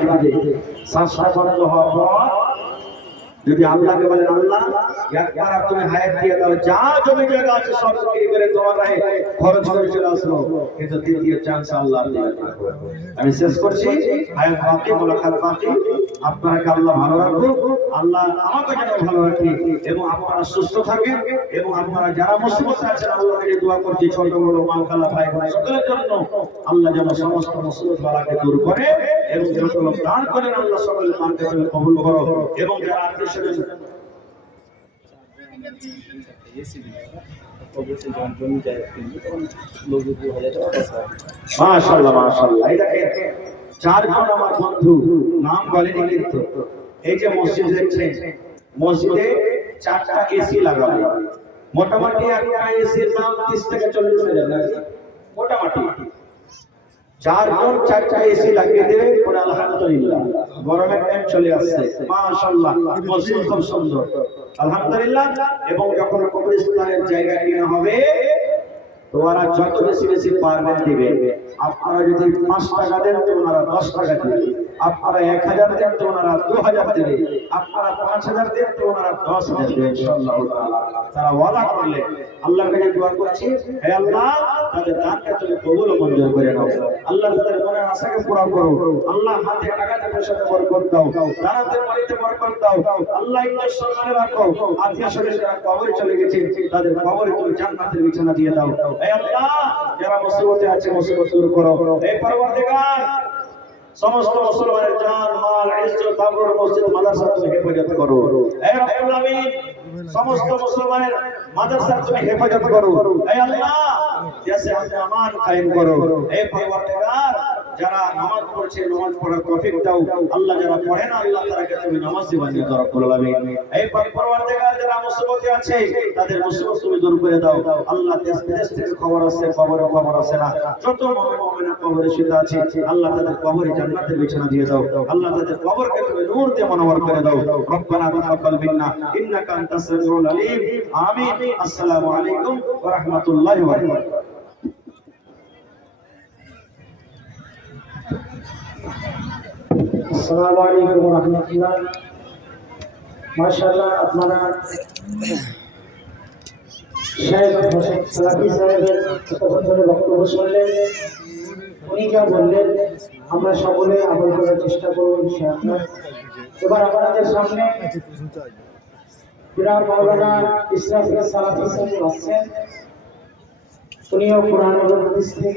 দিবে। শ্বাসটা বন্ধ হওয়ার পর যদি আল্লাহকে বলেন আল্লাহ একবার তুমি হায়াত দিয়ে দাও, যা জমি জায়গা আছে সব বিক্রি করে তোমার রাহে খরচ করে চলে আসলো, কিন্তু দ্বিতীয় চান্স আল্লাহ দিবেন না। আমি শেষ করছি, হায়াত বাকি মোলাকাত বাকি। আপনাকে আল্লাহ ভালো রাখুক, আল্লাহ আমাকে যেন ভালো রাখে এবং আপনারা সুস্থ থাকেন এবং আপনারা যারা মুসিবতে আছেন আল্লাহর কাছে দোয়া করছি ছোট বড় মা খালা ভাই বোন সকলের জন্য আল্লাহ যেন সমস্ত মুসিবত বালাকে দূর করে এবং যত লোক দান করেন আল্লাহ সকলের দানকে তুমি কবুল করো এবং যারা আত্মীয় স্বজন মাশাআল্লাহ মাশাআল্লাহ। এই দেখেন চারজন আমার বন্ধু নাম বলেনি কিন্তু এই যে মসজিদ দেখছেন, মসজিদে 4টা এসি লাগানো, মোটামুটি একটা এসির দাম 30 থেকে 40 হাজার লাগে, মোটামুটি 4জন 4টা এসি লাগিয়ে দেবে। পরে আলহামদুলিল্লাহ গরমের টাইম চলে আসছে, মাশাআল্লাহ মসজিদ খুব সুন্দর আলহামদুলিল্লাহ। এবং যখন কবরস্থানের জায়গা কেনা হবে তো ওরা যত বেশি বেশি পারবেন দিবে। আপনারা যদি 5 টাকা দেন তো ওনারা 10 টাকা দিবে, আপনারা 1000 দেন তো ওনারা 2000 দেবে, আপনারা 5000 দেন তো ওনারা 10,000 দেবে ইনশাআল্লাহ তাআলা। তারা ওয়াদা করলে আল্লাহর কাছে দোয়া করছি, হে আল্লাহ তাদের দানকে তুমি কবুল ও মঞ্জুর করে নাও। আল্লাহ তাদের মনের আশাকে পুরো করো। আল্লাহ হাতে টাকাতে পয়সাতে বরকত দাও, দানাতে পানিতে বরকত দাও। আল্লাহ ইজ্জত সম্মানে রাখো। আত্মীয় স্বজন যারা কবরে চলে গেছে তাদের কবরে তুমি জান্নাতের বিছানা দিয়ে দাও। হে আল্লাহ যারা মুসিবতে আছে মুসিবত দূর করো। হে পরওয়ারদিগার সমস্ত মুসলমানের জান মাল ইজ্জত আবরুর মসজিদ মাদ্রাসা তুমি হেফাজত করো। হে রব্বুল আমিন সমস্ত মুসলমানের মাদ্রাসা তুমি হেফাজত করো। হে আল্লাহ দেশে আমান কায়েম করো। হে পরওয়ারদিগার যারা নামাজ পড়ছে নামাজ পড়ার তৌফিক দাও। আল্লাহ যারা পড়ে না আল্লাহ তাআলাকে তুমি নামাজি বানিয়ে দাও রব্বুল আমিন। হে পরওয়ারদিগার যারা মুসিবতে আছে তাদের মুসিবত তুমি দূর করে দাও। আল্লাহ দেশ বিদেশ থেকে খবর আসছে, খবর আসে না, যত মুমিন মুমিনা কবরে শুয়ে আছে আল্লাহ তাদের কবরে জান্নাতের বিছানা দিয়ে দাও। আল্লাহ তাদের কবরকে তুমি নূর দিয়ে মনোহর করে দাও। রব্বানা তাকাব্বাল মিন্না ইন্নাকা আনতাস সামিউল আলিম। আমিন। আসসালামু আলাইকুম ওয়া রাহমাতুল্লাহি ওয়া বারাকাতুহু। আসসালামু আলাইকুম ওয়া রাহমাতুল্লাহ। মাশাআল্লাহ আপনারা শেখ হোসেন সালাফি সাহেবের এতক্ষণ ধরে বক্তব্য শুনলেন। উনি যা বললেন আমরা সকলে আমল করার চেষ্টা করব ইনশাআল্লাহ। এবার আপনাদের সামনে বিরাট মাওলানা ইসরাফিল সালাফি সাহেব আসছেন। উনিও কোরআন ও হাদিস থেকে